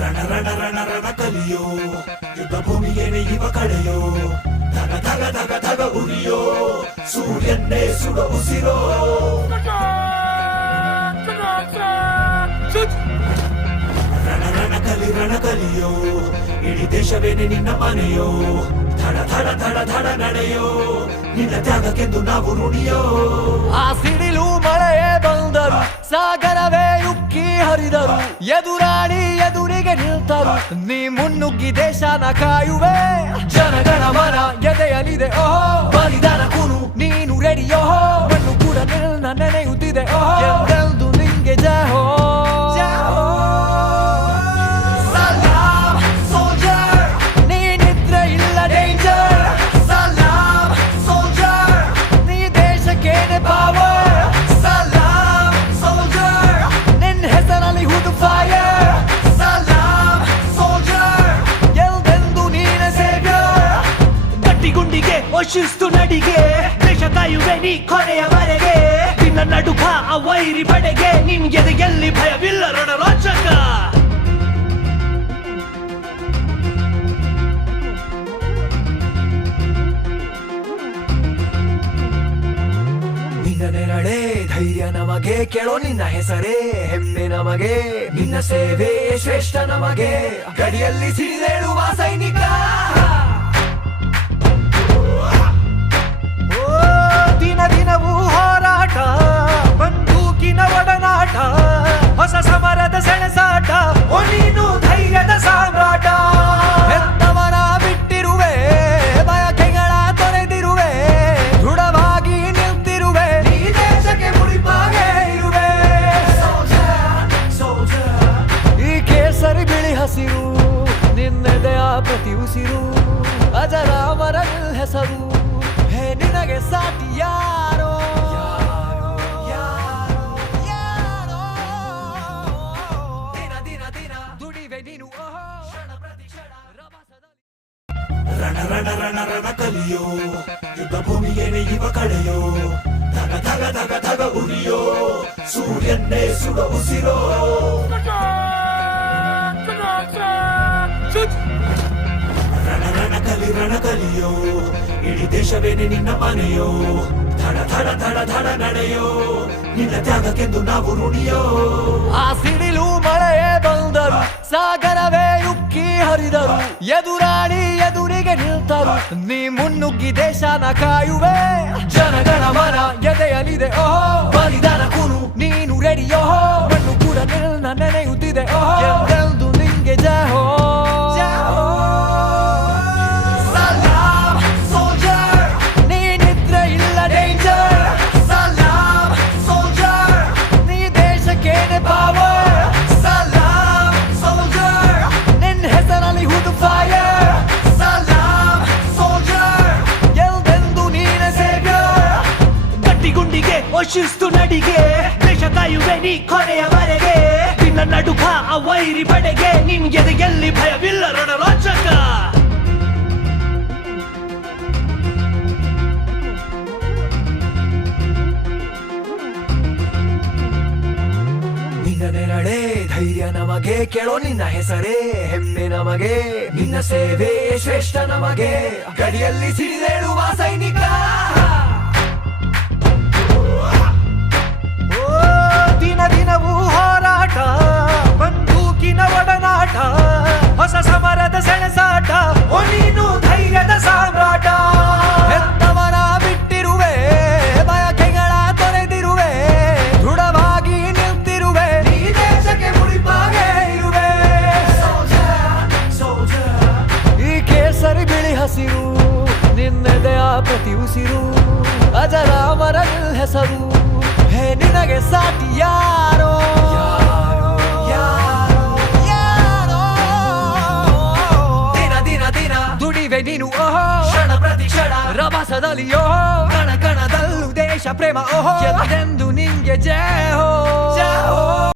ರಣ ರಣ ರಣ ರಣ ಕಲಿಯೋ ಯುದ್ಧ ಭೂಮಿಯೇನೆ ಇವ ಕಡೆಯೋ ಧಗ ಧಗ ಧಗ ಧಗ ಉರಿಯೋ ಸೂರ್ಯನ್ನೇ ಸುಡ ಉಸಿರೋ ರಣ ಕಲಿಯೋ ಇಡೀ ದೇಶವೇನೆ ನಿನ್ನ ಮನೆಯೋ ಧಡ ಧಡ ಧಡ ಧಡ ನಡೆಯೋ ನಿನ್ನ ತ್ಯಾಗಕ್ಕೆಂದು ನಾವು ಋಣಿಯೋ. ಆ ಸಿಡಿಲು ಮಳೆಯೇ ಬಂದರು ಸಾಗರವೇ ಉಕ್ಕಿ ಹರಿದರು ಎದುರಾಳಿ ಎದುರಿಗೆ ನಿಲ್ತರು ನೀ ಮುನ್ನುಗ್ಗಿ ದೇಶನ ಕಾಯುವೆ ಜನಗಣ ಮನ ಎದೆಯಲಿದೆ ಓಹೋ ಬಲಿದಾನ ಕುನು ನೀನು ರೆಡಿಯೋ ಮಣ್ಣು ಕೂಡ ನಿನ್ನ ನೆನೆಯುತ್ತಿದೆ ಓಹೋ ಎಂದೆಂದು ನಿಂಗೆ ಜಹೋ ಶಿಸ್ತು ನಡಿಗೆ ದೇಶ ಕಾಯುವೆ ನೀ ಕೊನೆಯವರೆಗೆ ನಿನ್ನ ನಡುಕ ಆ ವೈರಿ ಪಡೆಗೆ ನಿನ್ಗೆ ಎಲ್ಲಿ ಭಯವಿಲ್ಲ ರಣರೋಚಕ. ನಿನ್ನ ನೆರಳೆ ಧೈರ್ಯ ನಮಗೆ ಕೇಳೋ ನಿನ್ನ ಹೆಸರೇ ಹೆಮ್ಮೆ ನಮಗೆ ನಿನ್ನ ಸೇವೆ ಶ್ರೇಷ್ಠ ನಮಗೆ ಗಡಿಯಲ್ಲಿ ಸಿಡಿದೇಳುವ ಸೈನಿಕ ದಿನವೂ ಹೋರಾಟ ಬಂದೂಕಿನ ಒಡನಾಟ ಹೊಸ ಸಮರದ ಸೆಣಸಾಟ ಓ ನೀನು ಧೈರ್ಯದ ಸಾಮ್ರಾಟ ಹೆತ್ತವರ ಬಿಟ್ಟಿರುವೆ ಬಯಕೆಗಳ ತೊರೆದಿರುವೆ ದೃಢವಾಗಿ ನಿಲ್ತಿರುವೆ ನೀ ದೇಶಕ್ಕೆ ಮುಡಿಪಾಗೆ ಇರುವೆ ಈ ಕೇಸರಿ ಬಿಳಿ ಹಸಿರು ನಿನ್ನೆದೆಯ ಪ್ರತಿ ಉಸಿರು ಅಜರಾಮರ ಹೆಸರು ಹೇ ನಿನಗೆ ಸಾಟಿ ಯಾರೋ ದಿನ ದಿನ ದಿನ ದುಡಿವೆ ನೀನು ಕ್ಷಣ ಪ್ರತಿ ಕ್ಷಣ ರಣ ರಣ ರಣ ರಣ ಕಲಿಯೋ ಯುದ್ಧ ಭೂಮಿಯೇನೆ ಇವ ಕಡೆಯೋ ಧಗ ಧಗ ಧಗ ಧಗ ಉರಿಯೋ ಸೂರ್ಯನ್ನೇ ಸುಡ ಉಸಿರೋ ರಣ ಕಲಿಯೋ ಇಡೀ ದೇಶವೇನೆ ನಿನ್ನ ಮನೆಯೋ ಧಡ ಧಡ ಧಡ ಧಡ ನಡೆಯೋ ನಿನ್ನ ತ್ಯಾಗಕ್ಕೆಂದು ನಾವು ಋಣಿಯೋ. ಆ ಸಿಡಿಲು ಮಳೆಯೇ ಬಂದರು ಸಾಗರವೇ ಉಕ್ಕಿ ಹರಿದರು ಎದುರಾಳಿ ಎದುರಿಗೆ ನಿಲ್ತರು ನೀ ಮುನ್ನುಗ್ಗಿ ದೇಶನ ಕಾಯುವೆ ಜನಗಣ ಮನ ಎದೆಯಲಿದೆ ಓಹೋ ಬಲಿದಾನ ಕುನು ನೀನು ರೆಡಿಯೋ ಮಣ್ಣು ಕೂಡ ನಿನ್ನ ನೆನೆಯುತ್ತಿದೆ ಓಹೋ ಎಂದೆಂದು ನಿಂಗೆ ಜಹೋ ಶಿಸ್ತು ನಡಿಗೆ ದೇಶ ಕಾಯುವೆ ನೀ ಕೊನೆಯವರೆಗೆ ನಿನ್ನ ನಡುಕ ಆ ವೈರಿ ಪಡೆಗೆ ನಿನ್ಗೆ ಎಲ್ಲಿ ಭಯವಿಲ್ಲ ರಣರೋಚಕ. ನಿನ್ನ ನೆರಳೆ ಧೈರ್ಯ ನಮಗೆ ಕೇಳೋ ನಿನ್ನ ಹೆಸರೇ ಹೆಮ್ಮೆ ನಮಗೆ ನಿನ್ನ ಸೇವೆ ಶ್ರೇಷ್ಠ ನಮಗೆ ಗಡಿಯಲ್ಲಿ ಸಿಡಿದೇಳುವ ಸೈನಿಕ ದಿನವೂ ಹೋರಾಟ ಬಂದೂಕಿನ ಒಡನಾಟ ಹೊಸ ಸಮರದ ಸೆಣಸಾಟ ಓ ನೀನು ಧೈರ್ಯದ ಸಾಮ್ರಾಟ ಹೆತ್ತವರ ಬಿಟ್ಟಿರುವೆ ಬಯಕೆಗಳ ತೊರೆದಿರುವೆ ದೃಢವಾಗಿ ನಿಲ್ತಿರುವೆ ನೀ ದೇಶಕ್ಕೆ ಮುಡಿಪಾಗೆ ಇರುವೆ ಈ ಕೇಸರಿ ಬಿಳಿ ಹಸಿರು ನಿನ್ನೆದೆಯ ಪ್ರತಿ ಉಸಿರು ಅಜರಾಮರ ಹೆಸರು ಹೇ ನಿನಗೆ ಸಾಟಿ ಯಾರೋ ದಿನ ದಿನ ದಿನ ದುಡಿವೆ ನೀನು ಓಹೋ ಕ್ಷಣ ಪ್ರತಿ ಕ್ಷಣ ರಭಸದಲ್ಲಿಯೋ ಕಣ ಕಣದಲ್ಲೂ ದೇಶ ಪ್ರೇಮ ಓಹೋ ಎಂದೆಂದು ನಿಂಗೆ ಜಯ ಹೋ.